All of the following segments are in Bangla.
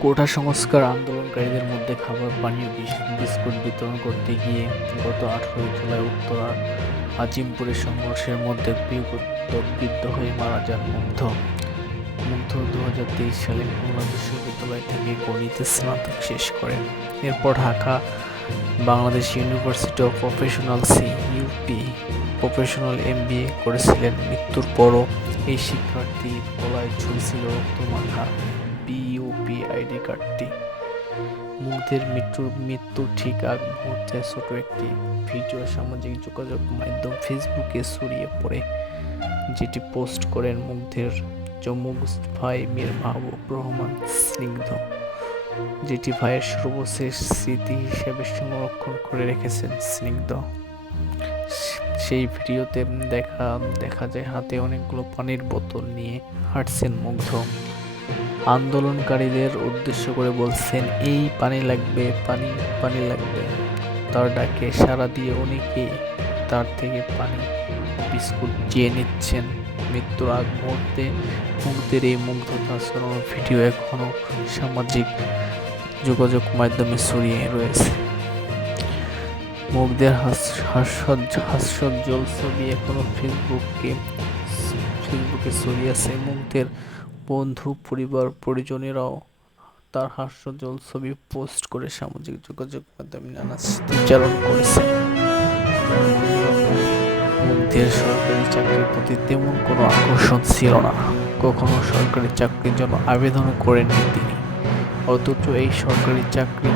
কোটা সংস্কার আন্দোলনকারীদের মধ্যে খাবার, পানীয় বিস- বিস্কুট বিতরণ করতে গিয়ে গত আঠারোই জুলাই উত্তরা আজিমপুরে সংঘর্ষের মধ্যে বিদ্ধ হয়ে মারা যান মুগ্ধ। মুগ্ধ দু হাজার তেইশ সালে খুলনা বিশ্ববিদ্যালয় থেকে গণিতে স্নাতক শেষ করেন। এরপর Dhaka Bangladesh university of professionals UP professional MBA করেছিলেন। মৃত্যুর পরও এই শিক্ষার্থীর গলায় ঝুলছিল রক্তমাখা। আইডি কার্ডটি মুগ্ধের মৃত্যুর মৃত্যুর ঠিক আগ মুহূর্তে ছোট একটি ভিডিও সামাজিক যোগাযোগ মাধ্যম ফেসবুকে ছড়িয়ে পড়ে, যেটি পোস্ট করেন মুগ্ধের চমুক ভাই মীর মাহবুব রহমান স্নিগ্ধ, যেটি ভাইয়ের সর্বশেষ স্মৃতি হিসেবে সংরক্ষণ করে রেখেছেন স্নিগ্ধ। সেই ভিডিওতে দেখা দেখা যায় হাতে অনেকগুলো পানির বোতল নিয়ে হাঁটছেন মুগ্ধ। আন্দোলনকারীদের উদ্দেশ্য করে বলছেন, এই পানি লাগবে, পানি পানি লাগবে। তার ডাকে সাড়া দিয়ে অনেকে তার থেকে পানি, বিস্কুট চেয়ে নিচ্ছেন। মৃত্যুর আগ মুহূর্তে মুগ্ধের এই মুগ্ধতা ছড়ানো ভিডিও এখনও সামাজিক যোগাযোগ মাধ্যমে ছড়িয়ে রয়েছে। মুগ্ধের হাস- হাস্যজ্জ হাস্যোজ্জ্বল ছবি এখনও ফেসবুককে, ফেসবুকে ছড়িয়ে আছে। মুগ্ধের বন্ধু, পরিবার, পরিজনেরাও তার হাস্যোজ্জ্বল ছবি পোস্ট করে সামাজিক যোগাযোগ মাধ্যমে নানা স্মৃতিচারণ করেছে। মুগ্ধের সরকারি চাকরির প্রতি তেমন কোনো আকর্ষণ ছিল না। কখনো সরকারি চাকরির জন্য আবেদনও করেননি তিনি। অথচ এই সরকারি চাকরি,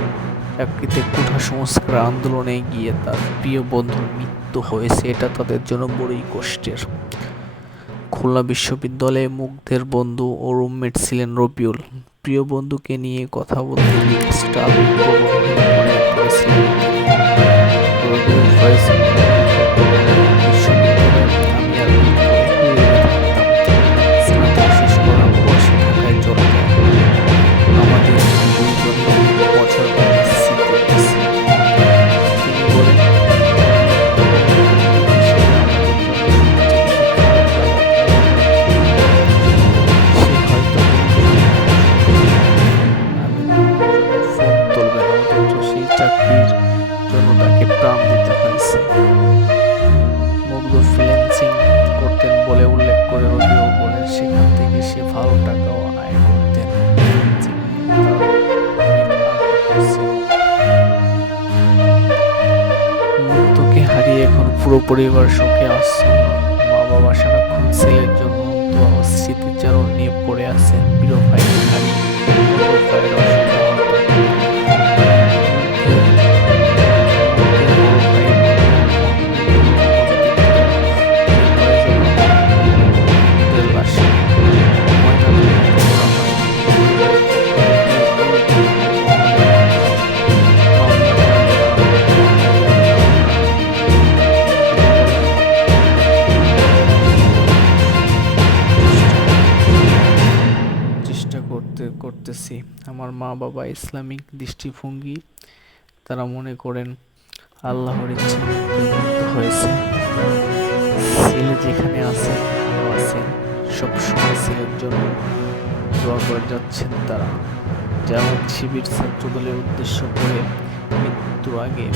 চাকরিতে কোঠা সংস্কার আন্দোলনে গিয়ে তার প্রিয় বন্ধুর মৃত্যু হয়েছে, এটা তাদের জন্য বড়ই কষ্টের। খুলনা বিশ্ববিদ্যালয়ে মুগ্ধের বন্ধু ও রুমমেট ছিলেন রবিউল প্রিয় বন্ধুকে নিয়ে কথা বলতে গিয়ে পরিবার শোকে আচ্ছন্ন মা বাবা সারাক্ষণ ছেলের জন্য স্মৃতিচারণ নিয়ে পড়ে আসছেন প্রিয় ভাই করতেছি আমার মা বাবা ইসলামিক দৃষ্টিভঙ্গি, তারা মনে করেন আল্লাহর ইচ্ছে হয়েছে। ছেলে যেখানে আছে ভালো আছেন, সবসময় ছেলের জন্য দোয়া করে যাচ্ছেন তারা। যেমন শিবির ছাত্রদলের উদ্দেশ্য করে মৃত্যুর আগে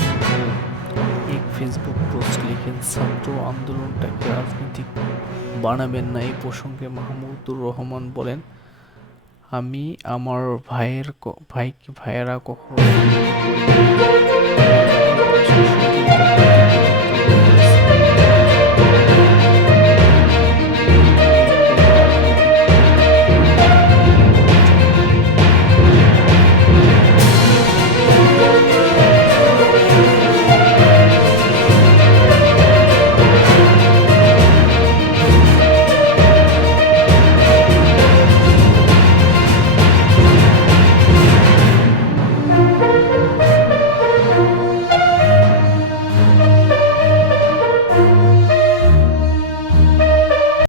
এক ফেসবুক পোস্ট লিখেন, ছাত্র আন্দোলনটাকে রাজনৈতিক বানাবেন না। এই প্রসঙ্গে মাহমুদুর রহমান বলেন আমি আমার ভাইয়ের ভাই ভাইয়েরা কখনো